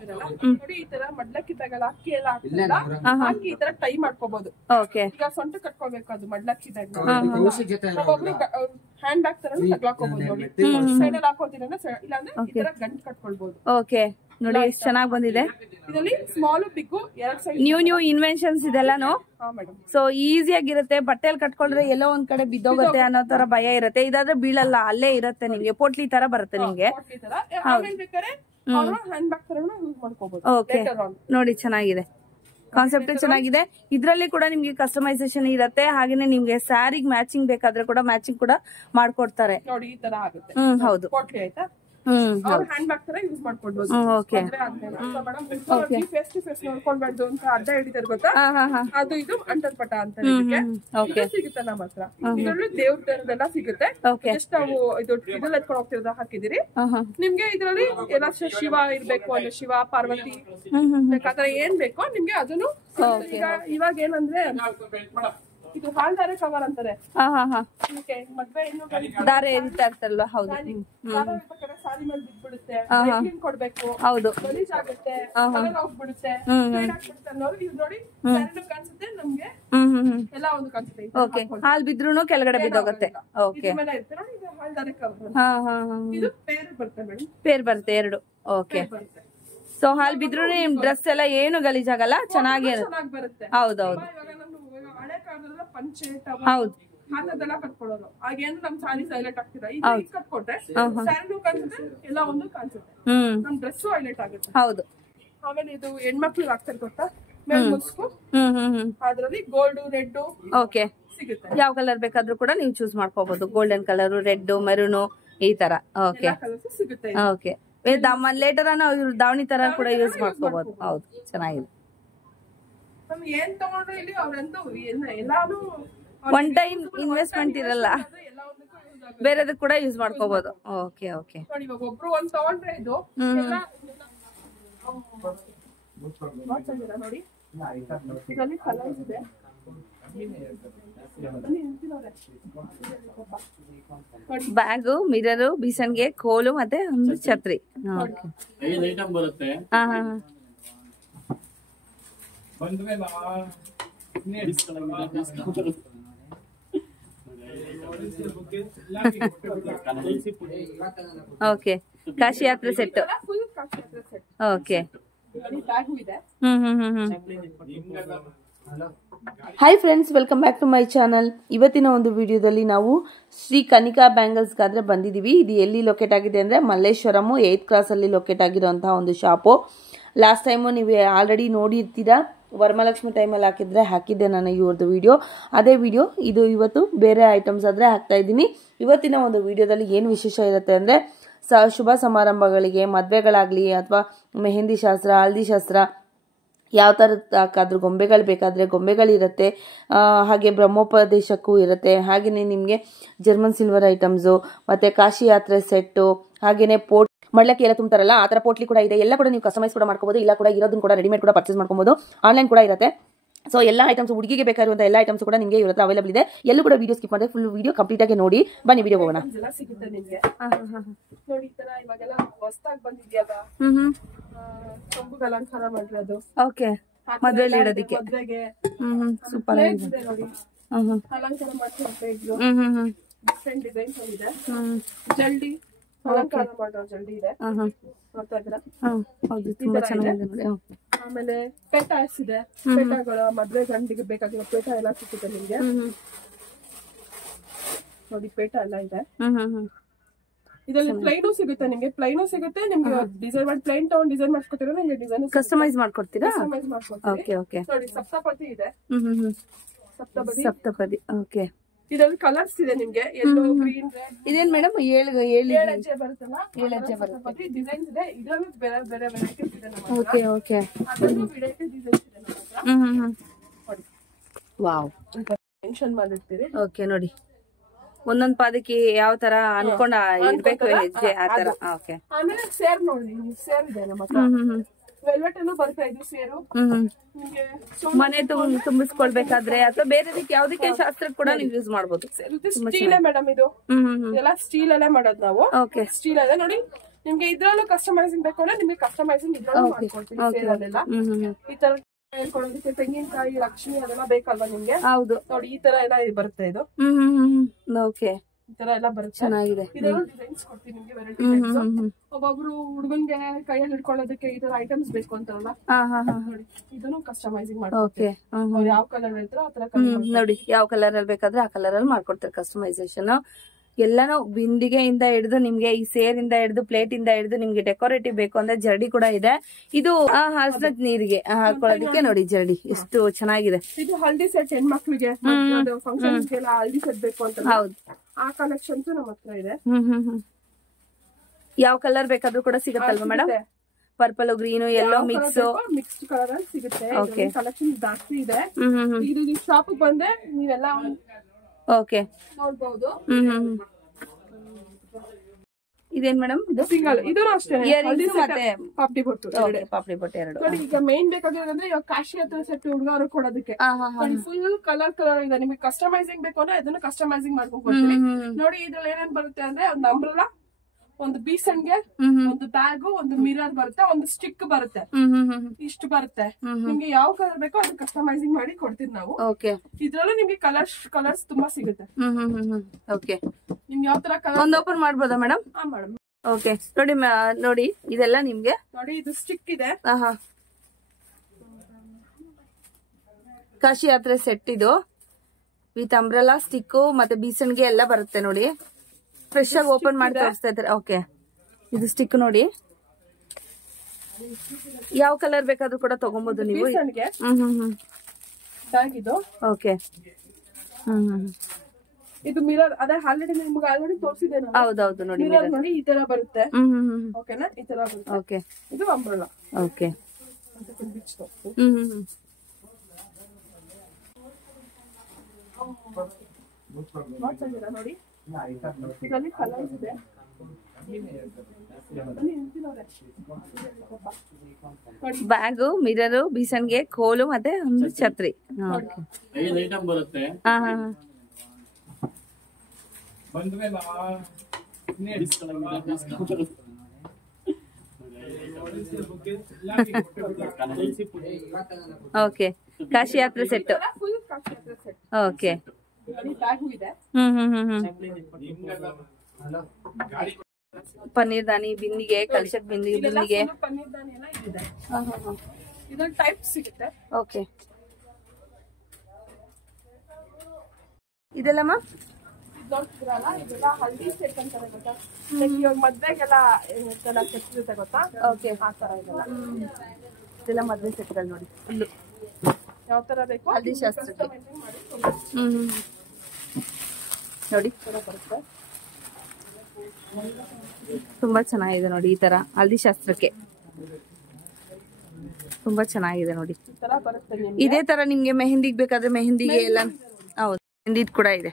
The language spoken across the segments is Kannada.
ಇದರಲ್ಲ ನೋಡಿ ಈ ತರ ಮಡ್ಲಕ್ಕಿದ್ದಾಗಲ್ಲ ಅಕ್ಕಿ ಎಲ್ಲ ಹಾಕ್ತಿಲ್ಲ ಹಾಕಿ ಈ ತರ ಟೈ ಮಾಡ್ಕೋಬಹುದು ಈಗ ಸೊಂಟ ಕಟ್ಕೋಬೇಕು ಅದು ಮಡ್ಲಕ್ಕಿದಾಗ ಒಬ್ಬೊಬ್ರು ಹ್ಯಾಂಡ್ ಬ್ಯಾಗ್ ತರ ತಗ್ಲಾಕೋಬಹುದು ನೋಡಿ ಸೈಡ್ ಅಲ್ಲಿ ಹಾಕೋತೀರ ಇಲ್ಲಾಂದ್ರೆ ಈ ತರ ಗಂಟು ಕಟ್ಕೊಳ್ಬಹುದು ಓಕೆ ನೋಡಿ ಎಷ್ಟು ಚೆನ್ನಾಗಿ ಬಂದಿದೆ ಇದರಲ್ಲಿ ಸ್ಮಾಲ್ ಬಿಗ್ ಎರಡ್ ಸೈಡ್ ನ್ಯೂ ಇನ್ವೆನ್ಷನ್ಸ್ ಇದೆಲ್ಲಾನು ಸೊ ಈಸಿ ಆಗಿರುತ್ತೆ ಬಟ್ಟೆಲ್ ಕಟ್ಕೊಂಡ್ರೆ ಎಲ್ಲೋ ಒಂದ್ ಕಡೆ ಬಿದ್ದೋಗುತ್ತೆ ಅನ್ನೋ ತರ ಭಯ ಇರುತ್ತೆ ಇದಾದ್ರೆ ಬೀಳಲ್ಲ ಅಲ್ಲೇ ಇರುತ್ತೆ ನಿಮ್ಗೆ ಪೋಟ್ಲಿ ತರ ಬರುತ್ತೆ ನಿಮ್ಗೆ ಓಕೆ ನೋಡಿ ಚೆನ್ನಾಗಿದೆ ಕಾನ್ಸೆಪ್ಟ್ ಚೆನ್ನಾಗಿದೆ ಇದ್ರಲ್ಲಿ ಕೂಡ ನಿಮ್ಗೆ ಕಸ್ಟಮೈಸೇಷನ್ ಇರುತ್ತೆ ಹಾಗೇನೆ ನಿಮ್ಗೆ ಸ್ಯಾರಿಗೆ ಮ್ಯಾಚಿಂಗ್ ಬೇಕಾದ್ರೆ ಕೂಡ ಮ್ಯಾಚಿಂಗ್ ಕೂಡ ಮಾಡ್ಕೊಡ್ತಾರೆ ನೋಡಿ ಈ ತರ ಆಗುತ್ತೆ ಹೌದು ಆಯ್ತಾ ಹ್ಯಾಂಡ್ ಬ್ಯಾಗ್ ತರ ಯೂಸ್ ಮಾಡ್ಕೊಳ್ಬಹುದು ಫೇಸ್ ಟು ಫೇಸ್ ನೋಡ್ಕೊಳ್ಬಾರ್ದು ಅಂತ ಅಡ್ಡ ಹಿಡಿತಾರೆ ಗೊತ್ತಾ ಅದು ಇದು ಅಂಟಲ್ಪಟ ಅಂತ ಸಿಗುತ್ತೆ ನಮ್ಮ ಹತ್ರ ಇದರಲ್ಲಿ ದೇವ್ರ ತರದೆಲ್ಲ ಸಿಗುತ್ತೆ ಜಸ್ಟ್ ನಾವು ಇದು ಇದೆಲ್ಲ ಎತ್ಕೊಂಡು ಹೋಗ್ತಿರೋದ ಹಾಕಿದಿರಿ ನಿಮ್ಗೆ ಇದರಲ್ಲಿ ಎಲ್ಲ ಶಿವ ಇರ್ಬೇಕು ಅಂದ್ರೆ ಶಿವ ಪಾರ್ವತಿ ಬೇಕಾದ್ರೆ ಏನ್ ಬೇಕೋ ನಿಮ್ಗೆ ಅದನ್ನು ಇವಾಗ ಏನಂದ್ರೆ ಇದು ಹಾಲ್ದಾರೆ ಕವರ್ ಅಂತಾರೆ ಮದ್ವೆ ದಾರೆ ಎರಿತಾ ಇರ್ತಾರಲ್ವಾ ಹೌದು ಸಾರಿ ಮೇಲೆ ಬಿದ್ಬಿಡುತ್ತೆ ಕೊಡ್ಬೇಕು ಹೌದು ಗಲೀಜ್ ಆಗುತ್ತೆ ಹೋಗ್ಬಿಡುತ್ತೆ ಅನ್ನೋರು ಇದು ನೋಡಿ ಕಾಣಿಸುತ್ತೆ ನಮ್ಗೆ ಎಲ್ಲ ಒಂದು ಕಾಣಿಸುತ್ತೆ ಓಕೆ ಹಾಲ್ ಬಿದ್ರೂ ಕೆಳಗಡೆ ಬಿದ್ದೋಗುತ್ತೆ ಓಕೆ ಇದು ಹಾಲ್ದಾರೆ ಕವರ್ ಇದು ಪೇರ್ ಬರುತ್ತೆ ಮೇಡಮ್ ಪೇರ್ ಬರುತ್ತೆ ಎರಡು ಓಕೆ ಸೊ ಹಾಲ್ ಬಿದ್ರೂ ನಿಮ್ ಡ್ರೆಸ್ ಎಲ್ಲ ಏನು ಗಲೀಜಾಗಲ್ಲ ಚೆನ್ನಾಗಿ ಬರುತ್ತೆ ಹೌದೌದು ಹಳೆ ಕಾಲದಲ್ಲ ಪಂಚೆ ಹೌದು ಅದೆಲ್ಲ ಕಟ್ಕೊಳ್ಳೋರು ಆಗೇನು ನಮ್ ಸಾರಿ ಹೈಲೈಟ್ ಆಗ್ತಿಲ್ಲ ಈಗ ಕಟ್ಕೊಟ್ರೆ ಸ್ಯಾರಿನೂ ಕಾಣಿಸುತ್ತೆ ಎಲ್ಲ ಒಂದು ಕಾಣಿಸುತ್ತೆ ನಮ್ ಡ್ರೆಸ್ ಹೈಲೈಟ್ ಆಗುತ್ತೆ ಹೌದು ಆಮೇಲೆ ಇದು ಹೆಣ್ಮಕ್ಳಿಗೆ ಆಗ್ತಾರೆ ಗೊತ್ತಾ ಮೇಲ್ ಮುಸ್ಕು ಅದ್ರಲ್ಲಿ ಗೋಲ್ಡ್ ರೆಡ್ ಓಕೆ ಸಿಗುತ್ತೆ ಯಾವ ಕಲರ್ ಬೇಕಾದ್ರೂ ಕೂಡ ನೀವು ಚೂಸ್ ಮಾಡ್ಕೋಬಹುದು ಗೋಲ್ಡನ್ ಕಲರ್ ರೆಡ್ ಮೆರೂನು ಈ ತರ ಓಕೆ ಸಿಗುತ್ತೆ ಓಕೆ ಲೇಟರ್ ಇವ್ರು ದಾವಣಿ ತರ ಕೂಡ ಯೂಸ್ ಮಾಡ್ಕೋಬಹುದು ಹೌದು ಚೆನ್ನಾಗಿದೆ ಏನ್ ತಗೊಂಡ್ರೆ ಇಲ್ಲಿ ಅವ್ರಂತೂ ಎಲ್ಲಾನು ಒನ್ ಟೈಮ್ ಇನ್ವೆಸ್ಟ್ಮೆಂಟ್ ಇರಲ್ಲ ಬೇರೆದಕ್ ಕೂಡ ಯೂಸ್ ಮಾಡ್ಕೋಬಹುದು ಓಕೆ ಓಕೆ ನೋಡಿ ಇವಾಗ ಒಬ್ರು ಒಂದ್ ತಗೊಂಡ್ರೆ ಇದು ನೋಡಿ ಇದರಲ್ಲಿ ಕಲರ್ಸ್ ಇದೆ ಬ್ಯಾಗು ಮಿರರು ಬೀಸನ್ಗೆ ಕೋಲು ಮತ್ತೆ ಒಂದು ಛತ್ರಿ ಓಕೆ ಕಾಶಿ ಯಾತ್ರೆ set okay hi friends welcome back to my channel ಇವತ್ತಿನ ಒಂದು ವಿಡಿಯೋದಲ್ಲಿ ನಾವು ಶ್ರೀ ಕನಿಕಾ ಬ್ಯಾಂಗಲ್ಸ್ಗಾದ್ರೆ ಬಂದಿದ್ದೀವಿ ಇದು ಎಲ್ಲಿ ಲೊಕೇಟ್ ಆಗಿದೆ ಅಂದರೆ ಮಲ್ಲೇಶ್ವರಮು 8th ಕ್ರಾಸಲ್ಲಿ ಲೊಕೇಟ್ ಆಗಿರೋಂತಹ ಒಂದು ಶಾಪು ಲಾಸ್ಟ್ ಟೈಮು ನೀವು ಆಲ್ರೆಡಿ ನೋಡಿರ್ತೀರಾ ವರಮಹಾಲಕ್ಷ್ಮಿ ಟೈಮಲ್ಲಿ ಹಾಕಿದ್ದೆ ನಾನು ಇವ್ರದ್ದು ವಿಡಿಯೋ ಅದೇ ವಿಡಿಯೋ ಇದು ಇವತ್ತು ಬೇರೆ ಐಟಮ್ಸ್ ಆದರೆ ಹಾಕ್ತಾ ಇದ್ದೀನಿ ಇವತ್ತಿನ ಒಂದು ವಿಡಿಯೋದಲ್ಲಿ ಏನು ವಿಶೇಷ ಇರುತ್ತೆ ಅಂದರೆ ಶುಭ ಸಮಾರಂಭಗಳಿಗೆ ಮದುವೆಗಳಾಗಲಿ ಅಥವಾ ಮೆಹಂದಿ ಶಾಸ್ತ್ರ ಹಲ್ದಿ ಶಾಸ್ತ್ರ ಯಾವ ಥರದ್ದಾದ್ರೂ ಗೊಂಬೆಗಳು ಬೇಕಾದರೆ ಗೊಂಬೆಗಳಿರುತ್ತೆ ಹಾಗೆ ಬ್ರಹ್ಮೋಪದೇಶಕ್ಕೂ ಇರುತ್ತೆ ಹಾಗೆಯೇ ನಿಮಗೆ ಜರ್ಮನ್ ಸಿಲ್ವರ್ ಐಟಮ್ಸು ಮತ್ತು ಕಾಶಿ ಯಾತ್ರೆ ಸೆಟ್ಟು ಹಾಗೆಯೇ ಮಡ್ಲಕ್ಕಿ ಎಲ್ಲ ತುಂಬ್ತಾರಲ್ಲ ಆ ಥರ ಪೋಟ್ಲಿ ಕೂಡ ಇದೆ ಎಲ್ಲ ಕೂಡ ನೀವು ಕಸ್ಟಮೈಸ್ ಕೂಡ ಮಾಡ್ಕೋಬಹುದು ಇಲ್ಲ ಕೂಡ ಇರೋದನ್ನು ಕೂಡ ರೆಡಿಮೇಡ್ ಕೂಡ ಪರ್ಚೇಸ್ ಮಾಡ್ಕೋಬಹುದು ಆನ್ಲೈನ್ ಕೂಡ ಇರುತ್ತೆ ಸೊ ಎಲ್ಲ ಐಟಮ್ಸ್ ಹುಡುಗಿಗೆ ಬೇಕಾಗಿರುವಂಥ ಎಲ್ಲ ಐಟಮ್ಸ್ ಕೂಡ ನಿಮಗೆ ಇವ್ರ ಹತ್ರ ಅವೈಲೇಬಲ್ ಇದೆ ಎಲ್ಲೂ ಕೂಡ ವಿಡಿಯೋ ಸ್ಕಿಪ್ ಮಾಡಿದ್ರೆ ಫುಲ್ ವಿಡಿಯೋ ಕಂಪ್ಲೀಟ್ ಆಗಿ ನೋಡಿ ಬನ್ನಿ ವಿಡಿಯೋ ಹೋಗೋಣ ಸಿಗುತ್ತೆ ನಿಮಗೆ ನೋಡಿ ಈ ತರ ಇವಾಗೆಲ್ಲ ಹೊಸದಾಗಿ ಬಂದಿದ್ಯಾಗ ಕೊಂಬುಗೆ ಅಲಂಕಾರ ಮಾಡಿರೋದು ಓಕೆ ಮದುವೆಯಲ್ಲಿ ಇಡೋದಕ್ಕೆ ಮದುವೆಗೆ ಸೂಪರ್ ಆಗಿದೆ ನೋಡಿ ಅಲಂಕಾರ ಮಾಡ್ತಿರೋ ಡಿಫ್ರೆಂಟ್ ಡಿಸೈನ್ಸ್ ಇದೆ ಜಲ್ದಿ ಅಲಂಕಾರ ಮಾಡೋ ಜಲ್ದಿ ಇದೆ ನೋಡ್ತಾ ಇದ್ದೀರಾ ಹೌದು ತುಂಬಾ ಚೆನ್ನಾಗಿದೆ ನೋಡಿ ಆಮೇಲೆ ಪೇಟಾಸ್ ಇದೆ ಪೇಟಾಗಳು ಮದ್ವೆ ಗಂಡಿಗೆ ಬೇಕಾಗಿರೋ ಪೇಟ ಎಲ್ಲ ಸಿಗುತ್ತೆ ನಿಮ್ಗೆ ನೋಡಿ ಪೇಟ ಎಲ್ಲ ಇದೆ ಇದರಲ್ಲಿ ಪ್ಲೈನು ಸಿಗುತ್ತೆ ನಿಮ್ಗೆ ಪ್ಲೈನು ಸಿಗುತ್ತೆ ನಿಮ್ಗೆ ಡಿಸೈನ್ ಮಾಡಿ ಪ್ಲೈನ್ ತಗೊಂಡು ಡಿಸೈನ್ ಮಾಡ್ಕೊತೀರಾ ನಿಮ್ಗೆ ಡಿಸೈನ್ ಕಸ್ಟಮೈಸ್ ಮಾಡ್ಕೊಡ್ತೀರಾ ಕಸ್ಟಮೈಸ್ ಮಾಡ್ಕೊಡ್ತೀವಿ ಓಕೆ ಓಕೆ ನೋಡಿ ಸಪ್ತಪದಿ ಇದೆ ಸಪ್ತಪದಿ ಓಕೆ ಇದರಲ್ಲಿ ಕಲರ್ಸ್ ಇದೆ ನಿಮ್ಗೆ ಯೆಲ್ಲೋ ಗ್ರೀನ್ ರೆಡ್ ಇದೇನ್ ಮೇಡಮ್ 7 ಹೆಜ್ಜೆ ಬರುತ್ತಲ್ಲ 7 ಹೆಜ್ಜೆ ಬರುತ್ತೆ ಡಿಸೈನ್ಸ್ ಇದೆ ಇದರಲ್ಲಿ ಬೇರೆ ಬೇರೆ ವೆರೈಟೀಸ್ ಇದೆ ನಮ್ಮ ಓಕೆ ಓಕೆ ಅದರಲ್ಲೂ ವೆರೈಟಿ ಡಿಸೈನ್ಸ್ ಇದೆ ನಮ್ಮ ಹತ್ರ ನೋಡಿ ವಾವ್ ಮೆನ್ಷನ್ ಮಾಡಿರ್ತೀರಿ ಓಕೆ ನೋಡಿ ಒಂದೊಂದು ಪಾದಕ್ಕೆ ಯಾವ ತರ ಅನ್ಕೊಂಡ ಇರ್ಬೇಕು ಹೆಜ್ಜೆ ಆ ತರ ಓಕೆ ಆಮೇಲೆ ಸೇರ್ ನೋಡಿ ಸೇರ್ ಇದೆ ನಮ್ಮ ಹತ್ರ ವೆಲ್ವೆಟ್ ಅಲ್ಲೂ ಬರ್ತಾ ಇದೆ ಸೇರು ಮನೆ ತುಂಬಿಸ್ಕೊಳ್ಬೇಕಾದ್ರೆ ಅಥವಾ ಬೇರೆ ರೀತಿ ಯಾವ್ದಕ್ಕೆ ಶಾಸ್ತ್ರಕ್ಕೆ ಕೂಡ ನೀವು ಯೂಸ್ ಮಾಡಬಹುದು ಸ್ಟೀಲ್ ಮೇಡಮ್ ಇದು ಎಲ್ಲ ಸ್ಟೀಲ್ ಅಲ್ಲೇ ಮಾಡೋದು ನಾವು ಸ್ಟೀಲ್ ಅಲ್ಲೇ ನೋಡಿ ನಿಮ್ಗೆ ಇದ್ರಲ್ಲೂ ಕಸ್ಟಮೈಸಿಂಗ್ ಬೇಕು ಅಂದ್ರೆ ನಿಮ್ಗೆ ಕಸ್ಟಮೈಸಿಂಗ್ ಇದ್ರಲ್ಲೂ ಮಾಡ್ಕೊಡ್ತೀನಿ ಸೇರಲ್ಲೆಲ್ಲ. ಈ ತರ ಹೇಳ್ಕೊಳೋದಕ್ಕೆ ತೆಂಗಿನಕಾಯಿ ಲಕ್ಷ್ಮಿ ಅದೆಲ್ಲ ಬೇಕಲ್ವಾ ನಿಮ್ಗೆ? ಹೌದು ನೋಡಿ ಈ ತರ ಎಲ್ಲ ಬರುತ್ತೆ ಇದು. ಓಕೆ ಈ ತರ ಎಲ್ಲ ಬರುತ್ತೆ. ಚೆನ್ನಾಗಿದೆ. ಇದರಲ್ಲೂ ಡಿಸೈನ್ಸ್ ಕೊಡ್ತೀನಿ ನಿಮ್ಗೆ, ವೆರೈಟಿ. ಒಬ್ಬೊಬ್ರು ಹುಡುಗನ್ಗೆ ಕೈಯಲ್ಲಿ ಹಿಡ್ಕೊಳ್ಳೋದಕ್ಕೆ ಈ ತರ ಐಟಮ್ಸ್ ಬೇಕು ಅಂತಾರಲ್ಲ, ನೋಡಿ ಇದನ್ನು ಕಸ್ಟಮೈಸಿಂಗ್ ಮಾಡ್ಕೊಡ್ತೀವಿ. ಅವ್ರು ಯಾವ ಕಲರ್ ಹೇಳ್ತಾರೋ ಆ ತರ ನೋಡಿ ಯಾವ ಕಲರ್ ಅಲ್ಲಿ ಬೇಕಾದ್ರೆ ಆ ಕಲರ್ ಅಲ್ಲಿ ಮಾಡ್ಕೊಡ್ತಾರೆ ಕಸ್ಟಮೈಸೇಷನ್. ಎಲ್ಲಾನು ಬಿಂದಿಗೆಯಿಂದ ಹಿಡಿದು ನಿಮ್ಗೆ ಈ ಸೇರಿಂದ ಹಿಡಿದು ಪ್ಲೇಟ್ ಇಂದ ಹಿಡಿದು ನಿಮ್ಗೆ ಡೆಕೋರೇಟಿವ್ ಬೇಕು ಅಂದ್ರೆ ಜರ್ಡಿ ಕೂಡ ಇದೆ. ಇದು ಹಸ್ನದ್ ನೀರಿಗೆ ಹಾಕೊಳ್ಳೋದಕ್ಕೆ ನೋಡಿ ಜರ್ಡಿ ಎಷ್ಟು ಚೆನ್ನಾಗಿದೆ. ಇದು ಹಲ್ದಿ ಸೆಟ್ ಹೆಣ್ಮಕ್ಳಿಗೆ ಫಂಕ್ಷನ್ ಹಲ್ದಿ ಸೆಟ್ ಬೇಕು ಅಂತ. ಹೌದು, ಆ ಕಲೆಕ್ಷನ್ಸ್ ನಮ್ಮ ಹತ್ರ ಇದೆ. ಯಾವ ಕಲರ್ ಬೇಕಾದ್ರೂ ಕೂಡ ಸಿಗತ್ತಲ್ವಾ madam? Purple, green, yellow mix mixed colour ಅಲ್ಲಿ ಸಿಗುತ್ತೆ. ಕಲೆಕ್ಷನ್ ಜಾಸ್ತಿ ಇದೆ. ಇದು ಶಾಪ್ ಬಂದೆ ನೀವೆಲ್ಲ ಓಕೆ ನೋಡ್ಬಹುದು. ಇದೇನ್ ಮೇಡಮ್? ಇದು ಸಿಂಗಲ್, ಇದು ಅಷ್ಟೇ ಮತ್ತೆ ಪಾಪಡಿ ಬೊಟ್ಟು. ಪಾಪಡಿ ಬೊಟ್ಟು ಎರಡು. ನೋಡಿ ಈಗ ಮೇನ್ ಬೇಕಾಗಿರೋದಂದ್ರೆ ಇವಾಗ ಕಾಶಿ ಹತ್ರ ಸೆಟ್ ಹುಡುಗರು ಕೊಡೋದಕ್ಕೆ ಫುಲ್ ಕಲರ್ ಇದೆ. ನಿಮಗೆ ಕಸ್ಟಮೈಸಿಂಗ್ ಬೇಕು ಅಂದ್ರೆ ಇದನ್ನ ಕಸ್ಟಮೈಸಿಂಗ್ ಮಾಡ್ಕೊಂಡು ಕೊಡ್ತೀವಿ. ನೋಡಿ ಇದ್ರಲ್ಲಿ ಏನೇನ್ ಬರುತ್ತೆ ಅಂದ್ರೆ ಒಂದು ಅಂಬ್ರೆಲಾ, ಒಂದು ಬೀಸನ್ಗೆ, ಒಂದು ಬ್ಯಾಗ್, ಒಂದು ಮಿರರ್ ಬರುತ್ತೆ, ಒಂದು ಸ್ಟಿಕ್ ಬರುತ್ತೆ. ಇಷ್ಟು ಬರುತ್ತೆ. ನಿಮ್ಗೆ ಯಾವ ಕಲರ್ ಬೇಕೋ ಅದು ಕಸ್ಟಮೈಸಿಂಗ್ ಮಾಡಿ ಕೊಡ್ತೀವಿ ನಾವು. ಇದ್ರಲ್ಲೂ ನಿಮ್ಗೆ ಕಲರ್ಸ್ ತುಂಬಾ ಸಿಗುತ್ತೆ. ನಿಮ್ಗೆ ಯಾವ ತರ ಕಲರ್ ಒಂದು ಓಪನ್ ಮಾಡ್ಬೋದಾ ಮೇಡಮ್? Madam okay. ನೋಡಿ ನೋಡಿ ಇದೆಲ್ಲ ನಿಮ್ಗೆ ನೋಡಿ ಇದು ಸ್ಟಿಕ್ ಇದೆ. ಕಾಶಿ ಯಾತ್ರೆ ಸೆಟ್ ಇದು ವಿತ್ ಅಂಬ್ರೆಲಾ, ಸ್ಟಿಕ್ ಮತ್ತೆ ಬೀಸನ್ಗೆ ಎಲ್ಲ ಬರುತ್ತೆ. ನೋಡಿ ಫ್ರೆಶ್ ಆಗಿ ಓಪನ್ ಮಾಡಿ ತೋರಿಸ್ತಾ ಇದ್ದಾರೆ. ಓಕೆ, ಇದು ಸ್ಟಿಕ್ ನೋಡಿ ಯಾವ ಕಲರ್ ಬೇಕಾದ್ರೂ ಕೂಡ ತಗೊಬಹುದು ನೀವು. ಇದು ಓಕೆ. ಇದು ಮಿರರ್ ಅದೇ ನಿಮ್ಗೆ ಆಲ್ರೆಡಿ ತೋರಿಸಿದೆ. ಹೌದೌದು ನೋಡಿ ನೋಡಿ ಈ ತರ ಬರುತ್ತೆ. ಓಕೆನಾ? ಈ ತರ ಬರುತ್ತೆ. ಓಕೆ, ಇದು ಅಂಬ್ರೆಲಾ. ಓಕೆ. ನೋಡಿ ಇದರಲ್ಲಿ ಕಲರ್ಸ್ ಇದೆ. ಬ್ಯಾಗು, ಮಿರರು, ಬೀಸನ್ಗೆ, ಕೋಲು ಮತ್ತೆ ಒಂದು ಛತ್ರಿ. ಬರುತ್ತೆ. ಓಕೆ, ಕಾಶಿ ಯಾತ್ರೆ ಸೆಟ್. ಓಕೆ. ಪನ್ನೀರ್ ದಾನಿ, ಬಿಂದಿಗೆ, ಕಲ್ಶಕ್ ಬಿಂದಿಗೆ, ಓಕೆ. ಇದೆಲ್ಲ ನೋಡ್ತಿದ್ರಲ್ಲ, ಇದೆಲ್ಲ ಹಲ್ದಿ ಸೆಟ್ ಅಂತಾರೆ ಗೊತ್ತಾ? ಇವಾಗ ಮದ್ವೆಗೆಲ್ಲ ಕೆತ್ತಿರುತ್ತೆ ಗೊತ್ತಾ? ಓಕೆ, ಆ ತರ ಇದೆಲ್ಲ. ಇದೆಲ್ಲ ಮದ್ವೆ ಸೆಟ್ಗಳು ನೋಡಿ. ಫುಲ್ಲು ಯಾವ ತರ ಬೇಕು ಹಲ್ದಿ ಶಾಸ್ತ್ರಕ್ಕೆ. ನೋಡಿ ಬರುತ್ತೆ. ತುಂಬಾ ಚೆನ್ನಾಗಿದೆ ನೋಡಿ. ಈ ತರ ಹಲ್ದಿ ಶಾಸ್ತ್ರಕ್ಕೆ ತುಂಬಾ ಚೆನ್ನಾಗಿದೆ ನೋಡಿ. ಇದೇ ತರ ನಿಮ್ಗೆ ಮೆಹಂದಿಗೆ ಬೇಕಾದ್ರೆ ಮೆಹಂದಿಗೆ ಎಲ್ಲ. ಹೌದು, ಮೆಹಂದಿದ್ ಕೂಡ ಇದೆ.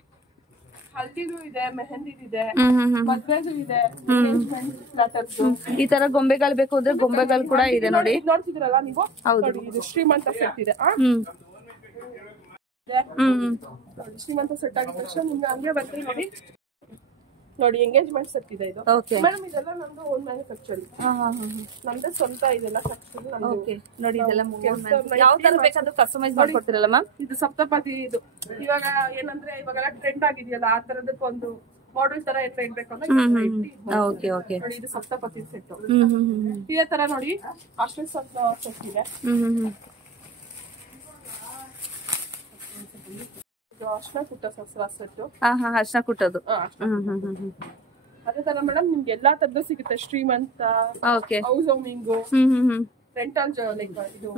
ಹಲ್ದಿದು ಇದೆ, ಮೆಹಂದಿದು ಇದೆ, ಮದ್ವೆದು ಇದೆ, ಈ ತರ ಗೊಂಬೆಗಳು ಬೇಕು ಅಂದ್ರೆ ಗೊಂಬೆಗಳು ಕೂಡ ಇದೆ ನೋಡಿ. ನೋಡ್ತಿದ್ರಲ್ಲ ನೀವು? ಹೌದು, ಇದು ಶ್ರೀಮಂತ ಸೆಟ್ ಇದೆ. ಶ್ರೀಮಂತ ಸೆಟ್ ಆಗಿದ ತಕ್ಷಣ ನಿಮ್ಗೆ ಹಂಗೆ ಬರ್ತೀವಿ ನೋಡಿ. ನೋಡಿ ಎಂಗೇಜ್ಮೆಂಟ್ ಸೆಟ್ ಇದೆ ಇದು. ಮೇಡಮ್ ಇದೆಲ್ಲ ನಂದು ಓನ್ ಮ್ಯಾನುಫ್ಯಾಕ್ಚರ್. ನಮ್ದೇ ಸ್ವಂತ ಇದೆಲ್ಲ ನೋಡಿ. ಇದೆಲ್ಲ ಯಾವ ತರ ಬೇಕಾದ್ರೂ ಕಸ್ಟಮೈಸ್ ಮಾಡ್ಕೊಡ್ತೀರಲ್ಲ ಮ್ಯಾಮ್? ಇದು ಸಪ್ತಪದಿ. ಇದು ಇವಾಗ ಏನಂದ್ರೆ ಇವಾಗೆಲ್ಲ ಟ್ರೆಂಡ್ ಆಗಿದೆಯಲ್ಲ, ಆ ತರದಕ್ಕೆ ಒಂದು ಮಾಡೆಲ್ ತರ ಏನ್ ಬೇಕು ಅಂದ್ರೆ. Okay, okay. ನೋಡಿ ಇದು ಸಪ್ತಪದಿ ಸೆಟ್. ಇದೇ ತರ ನೋಡಿ ಅಷ್ಟೇ ಸೆಟ್ ಇದೆ. ಅರ್ಶನ ಕುಟ್ಟ ಸೆಟ್. ಅರ್ಶನ ಕುಟ್ಟೋದು. ಅದೇ ತರ ಮೇಡಮ್ ನಿಮ್ಗೆ ಎಲ್ಲಾ ತರದ್ದು ಸಿಗುತ್ತೆ. ಶ್ರೀಮಂತ, ಹೌಸ್ ವಾರ್ಮಿಂಗು, ರೆಂಟಲ್, ಲೈಕ್ ಇದು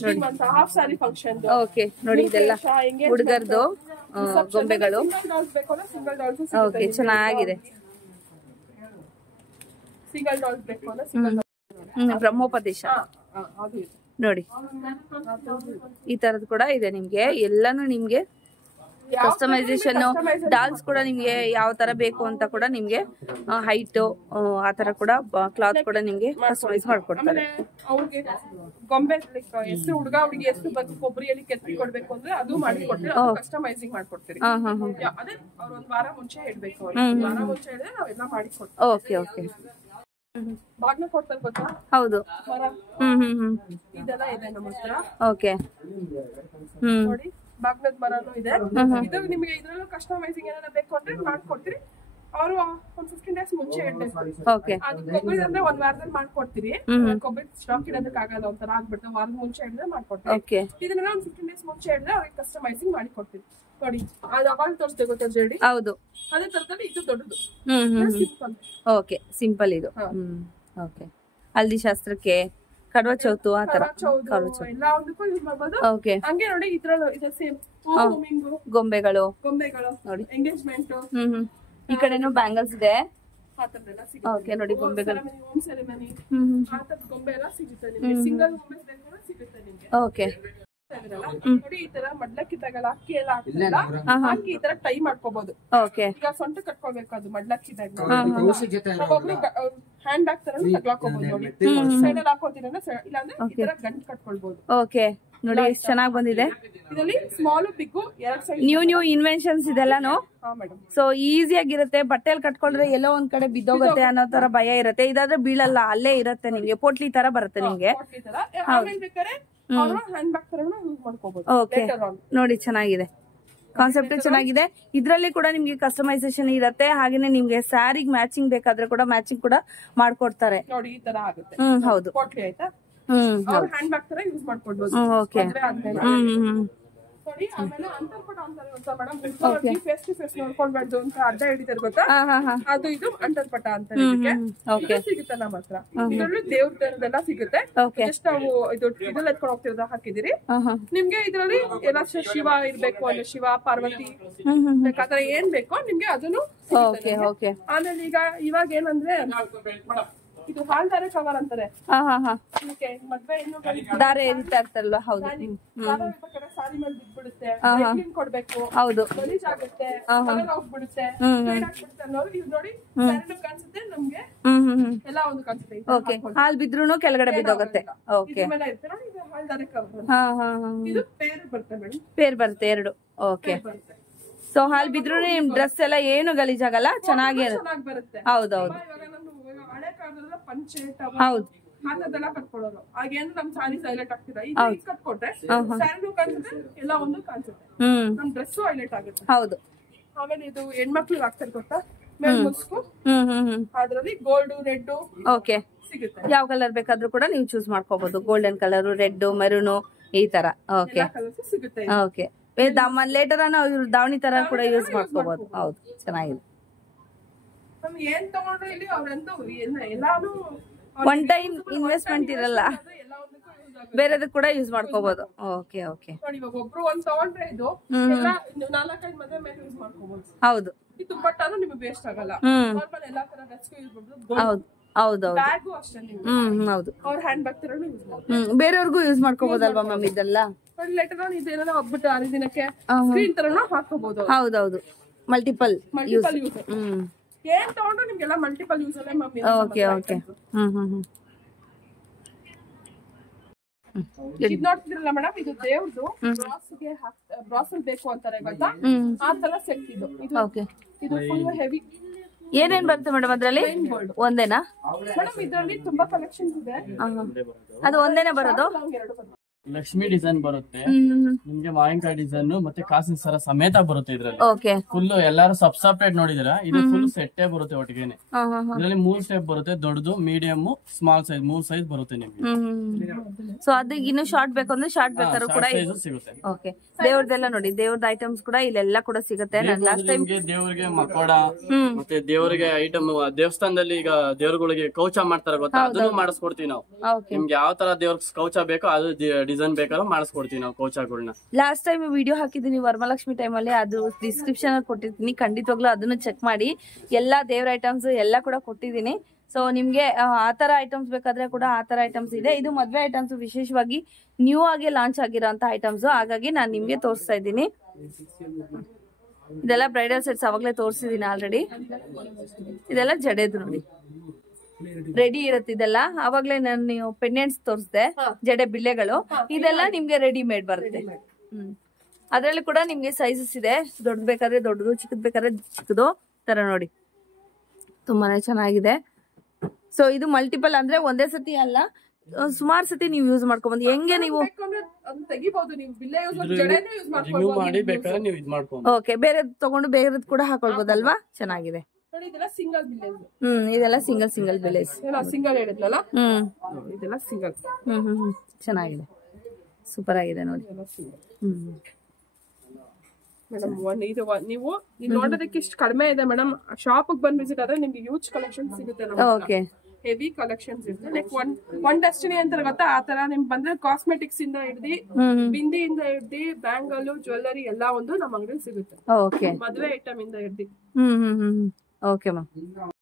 ಶ್ರೀಮಂತ, ಹಾಫ್ ಸಾರಿ ಫಂಕ್ಷನ್. ಓಕೆ, ನೋಡಿ ಇದೆಲ್ಲ ಹುಡುಗರ್ದು ಗೊಂಬೆಗಳು. ಸಿಂಗಲ್ ಡಾಲ್ಸ್ ಓಕೆ, ಚೆನ್ನಾಗಿದೆ. ಸಿಂಗಲ್ ಡಾಲ್ಸ್ ಬೇಕು ಅಂದ್ರೆ ಸಿಂಗಲ್. ಬ್ರಹ್ಮೋಪದೇಶ ನೋಡಿ. ಈ ತರದ್ ಕೂಡ ಇದೆ ನಿಮ್ಗೆ. ಎಲ್ಲಾನು ನಿಮ್ಗೆ ಕಸ್ಟಮೈಸೇಷನ್ ಡಾಲ್ಸ್ ಕೂಡ ನಿಮ್ಗೆ ಯಾವ ತರ ಬೇಕು ಅಂತ ಕೂಡ ನಿಮ್ಗೆ ಹೈಟ್ ಆತರ ಕೂಡ ಕ್ಲಾತ್ ಕೂಡ ನಿಮ್ಗೆ ಕಸ್ಟಮೈಸ್ ಮಾಡ್ಕೊಡ್ತಾರೆ. ಅವ್ರಿಗೆ ಗೊಂಬೆ ಎಷ್ಟು ಹುಡುಗ ಹುಡುಗಿ ಎಷ್ಟು ಬಂದು ಕೊಬ್ಬರಿಯಲ್ಲಿ ಕೆತ್ತಿ ಕೊಡ್ಬೇಕು ಅಂದ್ರೆ ಅದು ಮಾಡಿ ಕೊಡ್ತೀವಿ, ಕಸ್ಟಮೈಸಿಂಗ್ ಮಾಡ್ಕೊಡ್ತೀರಿ. ಅದೇ ಅವ್ರ ಒಂದ್ ವಾರ ಮುಂಚೆ ಹೇಳ್ಬೇಕು, ವಾರ ಮುಂಚೆ ಹೇಳಿದ್ರೆ ನಾವೆಲ್ಲ ಮಾಡಿ ಕೊಡ್ತೀವಿ. Okay okay. ಬಾಗ್ನ ಕೊಡ್ತಾರೆ ಗೊತ್ತಾ? ಹೌದು. ಮರ ಇದೆಲ್ಲ ಇದೆ ನಮ್ಮ ಹತ್ರ. ಓಕೆ. ನೋಡಿ ಬಾಗ್ನದ ಮರನೂ ಇದೆ. ಇದು ನಿಮ್ಗೆ ಇದ್ರಲ್ಲೂ ಕಸ್ಟಮೈಸಿಂಗ್ ಏನಾರ ಬೇಕು ಅಂದ್ರೆ ಮಾಡ್ಕೊಡ್ತೀರಿ. ಅವರು ಒಂದ್ 15 days ಮುಂಚೆ ಹೇಳ್ಬೇಕು. ಅದು ಕೊಬ್ಬರಿ ಅಂದ್ರೆ ಒಂದ್ ವಾರದಲ್ಲಿ ಮಾಡ್ಕೊಡ್ತೀರಿ. ಕೊಬ್ಬರಿ ಸ್ಟಾಕ್ ಇಡೋದಕ್ಕೆ ಆಗಲ್ಲ, ಒಂಥರ ಆಗ್ಬಿಡ್ತಾರೆ. ವಾರದ ಮುಂಚೆ ಹೇಳಿದ್ರೆ ಮಾಡ್ಕೊಡ್ತೀವಿ. ಇದನ್ನೆಲ್ಲ ಒಂದ್ 15 days ಮುಂಚೆ ಹೇಳಿದ್ರೆ ಅವ್ರಿಗೆ ಕಸ್ಟಮೈಸಿಂಗ್ ಮಾಡಿ ಕೊಡ್ತೀವಿ. ನೋಡಿ ಅದು ಅವಾಗ ತೋರಿಸ್ದೆ ಗೊತ್ತಾ ಜೇಡಿ? ಹೌದು. ಅದೇ ತರದಲ್ಲಿ ಇದು ದೊಡ್ಡದು. ಸಿಂಪಲ್. ಓಕೆ, ಸಿಂಪಲ್ ಇದು. ಓಕೆ. ಹಲ್ದಿ ಶಾಸ್ತ್ರಕ್ಕೆ, ಕಡವ ಚೌತು ಆತರ ಎಲ್ಲ ಒಂದಕ್ಕೂ ಯೂಸ್ ಮಾಡ್ಬೋದು. ಓಕೆ. ಹಂಗೆ ನೋಡಿ ಇದ್ರಲ್ಲೂ ಇದೆ ಸೇಮ್ ಗೊಂಬೆಗಳು ನೋಡಿ, ಎಂಗೇಜ್ಮೆಂಟ್. ಈ ಕಡೆನೂ ಬ್ಯಾಂಗಲ್ಸ್ ಇದೆ. ಓಕೆ ನೋಡಿ ಗೊಂಬೆಗಳು, ಹೋಮ್ ಸೆರೆಮನಿ ಆ ತರದ ಗೊಂಬೆ ಎಲ್ಲ ಸಿಗುತ್ತೆ ನಿಮ್ಗೆ. ಸಿಂಗಲ್ ಗೊಂಬೆ ಸಿಗುತ್ತೆ ನಿಮ್ಗೆ. ಓಕೆ. ನೋಡಿ ಈ ತರ ಮಡ್ಲಕ್ಕಿದ್ದಾಗಲ್ಲ ಅಕ್ಕಿ ಎಲ್ಲ ಹಾಕ್ತಾರಲ್ಲ, ಹಾಕಿ ಈ ತರ ಟೈ ಮಾಡ್ಕೋಬಹುದು. ಓಕೆ. ಈಗ ಸೊಂಟ ಕಟ್ಕೋಬೇಕು, ಅದು ಮಡ್ಲಕ್ಕಿದ್ದಾಗ ಒಬ್ಬೊಬ್ರು ಹ್ಯಾಂಡ್ ಬ್ಯಾಗ್ ತರ ತಗ್ಲಾಕೋಬಹುದು. ನೋಡಿ ಸೈಡ್ ಅಲ್ಲಿ ಹಾಕೋತೀರ ಇಲ್ಲಾಂದ್ರೆ ಈ ತರ ಗಂಟು ಕಟ್ಕೊಳ್ಬಹುದು. ಓಕೆ. ನೋಡಿ ಎಷ್ಟು ಚೆನ್ನಾಗಿ ಬಂದಿದೆ. ಇದರಲ್ಲಿ ಸ್ಮಾಲ್ ಬಿಗ್ ಎರಡ್ ಸೈಡ್ ನ್ಯೂ ಇನ್ವೆನ್ಷನ್ಸ್ ಇದೆಲ್ಲಾನು. ಸೊ ಈಸಿ ಆಗಿರುತ್ತೆ. ಬಟ್ಟೆಲ್ ಕಟ್ಕೊಂಡ್ರೆ ಎಲ್ಲೋ ಒಂದ್ ಕಡೆ ಬಿದ್ದೋಗುತ್ತೆ ಅನ್ನೋ ತರ ಭಯ ಇರುತ್ತೆ. ಇದಾದ್ರೆ ಬೀಳಲ್ಲ, ಅಲ್ಲೇ ಇರುತ್ತೆ ನಿಮ್ಗೆ. ಪೋಟ್ಲಿ ತರ ಬರುತ್ತೆ ನಿಮ್ಗೆ. ಹ್ಯಾಂಡ್ ಬ್ಯಾಗ್ ತರ ಯೂಸ್ ಮಾಡ್ಕೋಬಹುದು. ಓಕೆ. ನೋಡಿ ಚೆನ್ನಾಗಿದೆ, ಕಾನ್ಸೆಪ್ಟ್ ಚೆನ್ನಾಗಿದೆ. ಇದ್ರಲ್ಲಿ ಕೂಡ ನಿಮ್ಗೆ ಕಸ್ಟಮೈಸೇಷನ್ ಇರುತ್ತೆ. ಹಾಗೇನೆ ನಿಮ್ಗೆ ಸ್ಯಾರಿಗೆ ಮ್ಯಾಚಿಂಗ್ ಬೇಕಾದ್ರೆ ಕೂಡ ಮ್ಯಾಚಿಂಗ್ ಕೂಡ ಮಾಡ್ಕೊಡ್ತಾರೆ. ನೋಡಿ ಈ ತರ ಆಗುತ್ತೆ. ಹೌದು. ಪೋಟ್ಲಿ ಆಯ್ತಾ? ಹ್ಯಾಂಡ್ ಬ್ಯಾಗ್ ತರ ಯೂಸ್ ಮಾಡ್ಕೊಳ್ಬಹುದು. ಓಕೆ. ನೋಡಿ ಆಮೇಲೆ ಅಂತರ್ಪಟ ಅಂತಾರೆ ಗೊತ್ತಾ ಮೇಡಮ್? ಫೇಸ್ ಟು ಫೇಸ್ ನೋಡ್ಕೊಳ್ಬಾರ್ದು ಅಂತ ಅಡ್ಡ ಹಿಡಿತಾರೆ ಗೊತ್ತಾ? ಅದು ಇದು ಅಂತರ್ಪಟ ಅಂತ ಸಿಗುತ್ತೆ ನಮ್ಮ ಹತ್ರ. ಇದ್ರಲ್ಲಿ ದೇವ್ರ ತರದೆಲ್ಲ ಸಿಗುತ್ತೆ. ಜಸ್ಟ್ ನಾವು ಇದು ಇದ್ರಲ್ಲಿ ಎತ್ಕೊಂಡು ಹೋಗ್ತಿರೋದ ಹಾಕಿದಿರಿ. ನಿಮ್ಗೆ ಇದ್ರಲ್ಲಿ ಎಲ್ಲ ಶಿವ ಇರ್ಬೇಕು ಅಂದ್ರೆ ಶಿವ, ಪಾರ್ವತಿ ಬೇಕಾದ್ರೆ ಏನ್ ಬೇಕೋ ನಿಮ್ಗೆ ಅದನ್ನು ಸಿಗುತ್ತೆ. ಆಮೇಲೆ ಇವಾಗ ಏನಂದ್ರೆ ಇದು ಹಾಲ್ದಾರೆ ಕವರ್ ಅಂತಾರೆ. ಮದ್ವೆ ದಾರೆ ಎರಿತಾ ಇರ್ತಾರಲ್ವ? ಹೌದು. ಸಾರಿ ಮೇಲೆ ಬಿದ್ಬಿಡುತ್ತೆ, ಕೊಡ್ಬೇಕು, ಹೌದು, ಗಲೀಜ್ ಆಗುತ್ತೆ, ಹೋಗ್ಬಿಡುತ್ತೆ ಅನ್ನೋರು ಇದು ನೋಡಿ ಕಾಣಿಸುತ್ತೆ ನಮ್ಗೆ. ಎಲ್ಲ ಒಂದು ಕಾಣಿಸುತ್ತೆ. ಓಕೆ. ಹಾಲ್ ಬಿದ್ರೂ ಕೆಳಗಡೆ ಬಿದ್ದೋಗುತ್ತೆ. ಓಕೆ. ಹಾಲ್ದಾರೆ ಕವರ್. ಇದು ಪೇರ್ ಬರುತ್ತೆ ಮೇಡಮ್. ಪೇರ್ ಬರುತ್ತೆ ಎರಡು. ಓಕೆ. ಸೊ ಹಾಲ್ ಬಿದ್ರೂ ನಿಮ್ ಡ್ರೆಸ್ ಎಲ್ಲ ಏನು ಗಲೀಜಾಗಲ್ಲ, ಚೆನ್ನಾಗಿ ಬರುತ್ತೆ. ಹೌದೌದು. ಹಳೆ ಕಾಲದಲ್ಲ ಪಂಚೆ ಹೌದು ಅದೆಲ್ಲ ಕಟ್ಕೊಳ್ಳೋರು. ಆಗೇನು ನಮ್ ಸಾರಿ ಹೈಲೈಟ್ ಆಗ್ತಿಲ್ಲ. ಈಗ ಕಟ್ಕೊಟ್ರೆ ಸ್ಯಾರಿನೂ ಕಾಣಿಸುತ್ತೆ, ಎಲ್ಲ ಒಂದು ಕಾಣಿಸುತ್ತೆ, ನಮ್ ಡ್ರೆಸ್ಸು ಹೈಲೈಟ್ ಆಗುತ್ತೆ. ಹೌದು. ಆಮೇಲೆ ಇದು ಹೆಣ್ಮಕ್ಳಿಗೆ ಆಗ್ತಾರೆ ಗೊತ್ತಾ? ಮೇಲ್ ಮುಸ್ಕು, ಅದ್ರಲ್ಲಿ ಗೋಲ್ಡ್, ರೆಡ್ ಓಕೆ ಸಿಗುತ್ತೆ. ಯಾವ ಕಲರ್ ಬೇಕಾದ್ರೂ ಕೂಡ ನೀವು ಚೂಸ್ ಮಾಡ್ಕೋಬಹುದು. ಗೋಲ್ಡನ್ ಕಲರ್, ರೆಡ್, ಮೆರೂನ್ ಈ ತರ. ಓಕೆ. ಸಿಗುತ್ತೆ. ಓಕೆ. ಲೇಟರ್ ದಾವಣಿ ತರ ಕೂಡ ಯೂಸ್ ಮಾಡ್ಕೋಬಹುದು. ಹೌದು, ಚೆನ್ನಾಗಿದೆ. ಏನ್ ತಗೊಂಡ್ರೆ ಇಲ್ಲಿ ಅವ್ರಂತೂ ಎಲ್ಲಾನು ಒನ್ ಟೈಮ್ ಇನ್ವೆಸ್ಟ್ಮೆಂಟ್ ಇರಲ್ಲ, ಬೇರೆದ ಕೂಡ ಯೂಸ್ ಮಾಡ್ಕೋಬಹುದು. Okay okay. ನೋಡಿ ಇವಾಗ ಒಬ್ರು ಒಂದ್ ತಗೊಂಡ್ರೆ ಇದು ಎಲ್ಲ 4-5 ಮದುವೆ ಮೇಲೆ ಯೂಸ್ ಮಾಡ್ಕೋಬಹುದು. ಹೌದು. ಈ ದುಪ್ಪಟ್ಟಾನು ನಿಮಗೆ ವೇಸ್ಟ್ ಆಗಲ್ಲ. ನಾರ್ಮಲ್ ಎಲ್ಲಾ ತರ ಡ್ರೆಸ್ಗೂ ಯೂಸ್ ಮಾಡಬಹುದು. ಹೌದು ಹೌದೌದು. ಬ್ಯಾಗು ಅಷ್ಟೇ ನೀವು. ಹೌದು. ಅವ್ರ ಹ್ಯಾಂಡ್ ಬ್ಯಾಗ್ ತರನು ಯೂಸ್ ಮಾಡಬಹುದು. ಬೇರೆಯವ್ರಿಗೂ ಯೂಸ್ ಮಾಡ್ಕೋಬಹುದಲ್ವಾ ಮ್ಯಾಮ್ ಇದೆಲ್ಲ? ಲೆಟರ್ ಆನ್ ಇದೇನೋ ಹೋಗ್ಬಿಟ್ಟು ಹರಿದಿನಕ್ಕೆ ಸ್ಕ್ರೀನ್ ತರನು ಹಾಕೋಬಹುದು. ಹೌದೌದು. Multiple use. ಏನ್ ತಗೊಂಡ್ರು ನಿಮ್ಗೆಲ್ಲ ಮಲ್ಟಿಪಲ್ ಯೂಸ್ ಅಲ್ಲೇ ಮಮ್ಮಿ. Okay okay. ಇದು ನೋಡ್ತಿದ್ರಲ್ಲ ಮೇಡಮ್, ಇದು ದೇವ್ರದು ಬ್ರಾಸ್ಗೆ ಬ್ರಾಸಲ್ ಬೇಕು ಅಂತಾರೆ ಗೊತ್ತಾ? ಆ ತರ ಸೆಟ್ ಇದು. ಇದು ಫುಲ್ ಹೆವಿ. ಏನೇನ್ ಬರುತ್ತೆ ಮೇಡಮ್ ಅದ್ರಲ್ಲಿ? ಒಂದೇನಾ ಮೇಡಮ್? ಇದ್ರಲ್ಲಿ ತುಂಬಾ ಕಲೆಕ್ಷನ್ಸ್ ಇದೆ. ಅದು ಒಂದೇನೆ ಬರೋದು? ಲಕ್ಷ್ಮಿ ಡಿಸೈನ್ ಬರುತ್ತೆ ನಿಮ್ಗೆ, ಮಾವಿನಕಾಯಿ ಡಿಸೈನ್ ಮತ್ತೆ ಕಾಸಿನ ಸರ ಸಮೇತ ಬರುತ್ತೆ ಇದ್ರಲ್ಲಿ. ಓಕೆ. ಫುಲ್ ಎಲ್ಲಾರು ಸಬ್ಸಪ್ರೇಟ್ ನೋಡಿದಿರಾ? ಇದು ಫುಲ್ ಸೆಟ್ಟೇ ಬರುತ್ತೆ ಒಟ್ಟಿಗೆನೆ. ಇದ್ರಲ್ಲಿ 3 ಸ್ಟೆಪ್ ಬರುತ್ತೆ, ದೊಡ್ಡದು, ಮೀಡಿಯಂ, ಸ್ಮಾಲ್ ಸೈಜ್, 3 ಸೈಜ್ ಬರುತ್ತೆ ನಿಮ್ಗೆ. ಸೊ ಅದು ಇನ್ನು ಶಾರ್ಟ್ ಬೇಕು ಅಂದ್ರೆ ಶಾರ್ಟ್ ಬೇಕಾದ್ರೂ ಕೂಡ ಸಿಗುತ್ತೆ. ಓಕೆ. ದೇವ್ರದೆಲ್ಲ ನೋಡಿ, ದೇವ್ರದ ಐಟಮ್ಸ್ ಕೂಡ ಇಲ್ಲೆಲ್ಲ ಕೂಡ ಸಿಗುತ್ತೆ. ಲಾಸ್ಟ್ ಟೈಮ್ ದೇವ್ರಿಗೆ ಮಕೋಡ ಮತ್ತೆ ದೇವರಿಗೆ ಐಟಮ್, ದೇವಸ್ಥಾನದಲ್ಲಿ ಈಗ ದೇವ್ರಗಳಿಗೆ ಕೌಚ ಮಾಡ್ತಾರೆ ಗೊತ್ತಾ? ಅದನ್ನು ಮಾಡಿಸ್ಕೊಡ್ತೀವಿ ನಾವು. ನಿಮ್ಗೆ ಯಾವ ತರ ದೇವ್ರ ಕೌಚ ಬೇಕೋ ಅದು ಡಿಸೈನ್ ಬೇಕಾದ್ರೂ ಮಾಡಿಸ್ಕೊಡ್ತೀವಿ ನಾವು ಕೌಚಗಳನ್ನ. ಲಾಸ್ಟ್ ಟೈಮ್ ವಿಡಿಯೋ ಹಾಕಿದೀನಿ ವರಮಹಾಲಕ್ಷ್ಮಿ ಟೈಮ್ ಅಲ್ಲಿ, ಅದು ಡಿಸ್ಕ್ರಿಪ್ಷನ್ ಅಲ್ಲಿ ಕೊಟ್ಟಿರ್ತೀನಿ, ಖಂಡಿತವಾಗ್ಲೂ ಅದನ್ನು ಚೆಕ್ ಮಾಡಿ. ಎಲ್ಲಾ ದೇವ್ರ ಐಟಮ್ಸ್ ಎಲ್ಲ ಕೂಡ ಕೊಟ್ಟಿದ್ದೀನಿ. ಸೊ ನಿಮ್ಗೆ ಆತರ ಐಟಮ್ಸ್ ಬೇಕಾದ್ರೆ ಕೂಡ ಆತರ ಐಟಮ್ಸ್ ಇದೆ. ಇದು ಮದ್ವೆ ಐಟಮ್ಸ್, ವಿಶೇಷವಾಗಿ ನ್ಯೂ ಆಗಿ ಲಾಂಚ್ ಆಗಿರೋ ಐಟಮ್ಸ್, ಹಾಗಾಗಿ ನಾನು ನಿಮ್ಗೆ ತೋರಿಸ್ತಾ ಇದ್ದೀನಿ. ಇದೆಲ್ಲ ಬ್ರೈಡಲ್ ಸೆಟ್ಸ್ ಅವಾಗ್ಲೇ ತೋರಿಸಿದೀನಿ ಆಲ್ರೆಡಿ. ಇದೆಲ್ಲ ಜಡೆದು ನೋಡಿ, ರೆಡಿ ಇರುತ್ತೆ ಇದೆಲ್ಲ. ಅವಾಗ್ಲೇ ನಾನು ನೀವು ಪೆಂಡೆಂಟ್ಸ್ ತೋರಿಸ್ದೆ, ಜಡೆ ಬಿಲ್ಲೆಗಳು, ಇದೆಲ್ಲ ನಿಮ್ಗೆ ರೆಡಿಮೇಡ್ ಬರುತ್ತೆ. ಅದ್ರಲ್ಲಿ ಕೂಡ ನಿಮ್ಗೆ ಸೈಜಸ್ ಇದೆ, ದೊಡ್ಡ ಬೇಕಾದ್ರೆ ದೊಡ್ಡದು, ಚಿಕ್ಕದ್ ಬೇಕಾದ್ರೆ ಚಿಕ್ಕದು ತರ ನೋಡಿ, ತುಂಬಾನೇ ಚೆನ್ನಾಗಿದೆ. ಸೊ ಇದು ಮಲ್ಟಿಪಲ್ ಅಂದ್ರೆ ಒಂದೇ ಸತಿ ಅಲ್ಲ, ಸುಮಾರು ಸತಿ ನೀವು ಯೂಸ್ ಮಾಡ್ಕೊಬಹುದು. ಹೆಂಗೆ ನೀವು ತೆಗಿಬಹುದು, ನೀವು ಬಿಲ್ಲೆ ಜಡೆನೂ ಯೂಸ್ ರಿಮೂವ್ ಮಾಡಿ ಬೇಕಾದ್ರೆ ನೀವು ಇದು ಮಾಡ್ಕೊಂಡು ಓಕೆ ಬೇರೆ ತಗೊಂಡು ಬೇರೆದ್ ಕೂಡ ಹಾಕೊಳ್ಬೋದಲ್ವಾ? ಚೆನ್ನಾಗಿದೆ. ಇದೆಲ್ಲ ಸಿಂಗಲ್ ಬಿಲ್ಲೆಸ್. ಇದೆಲ್ಲ ಸಿಂಗಲ್ ಬಿಲ್ಲೆಸ್. ಸಿಂಗಲ್ ಹೇಳಿದ್ನಲ್ಲ, ಇದೆಲ್ಲ ಸಿಂಗಲ್. ಚೆನ್ನಾಗಿದೆ, ಸೂಪರ್ ಆಗಿದೆ ನೋಡಿ. ಮೇಡಮ್ ನೀವು ನೋಡೋದಕ್ಕೆ ಇಷ್ಟು ಕಡಿಮೆ ಇದೆ ಮೇಡಮ್. ಶಾಪ್ ಬಂದ್ ವಿಸಿಟ್ ಆದ್ರೆ ನಿಮ್ಗೆ ಯೂಜ್ ಕಲೆಕ್ಷನ್ ಸಿಗುತ್ತೆ. ಓಕೆ, ಹೆವಿ ಕಲೆಕ್ಷನ್ಸ್ ಇರುತ್ತೆ. ಲೈಕ್ ಒನ್ ಡೆಸ್ಟಿನಿ ಅಂತ ಗೊತ್ತಾ, ಆ ತರ ನಿಮ್ ಬಂದ್ರೆ ಕಾಸ್ಮೆಟಿಕ್ಸ್ ಇಂದ ಹಿಡ್ದಿ, ಬಿಂದಿಯಿಂದ ಹಿಡ್ದಿ, ಬ್ಯಾಂಗಲ್, ಜ್ಯುವೆಲ್ಲರಿ ಎಲ್ಲಾ ಒಂದು ನಮ್ಮ ಅಂಗಡಿ ಸಿಗುತ್ತೆ. ಓಕೆ, ಮದುವೆ ಐಟಮ್ ಇಂದ ಹಿಡ್ದಿ. Okay ma'am.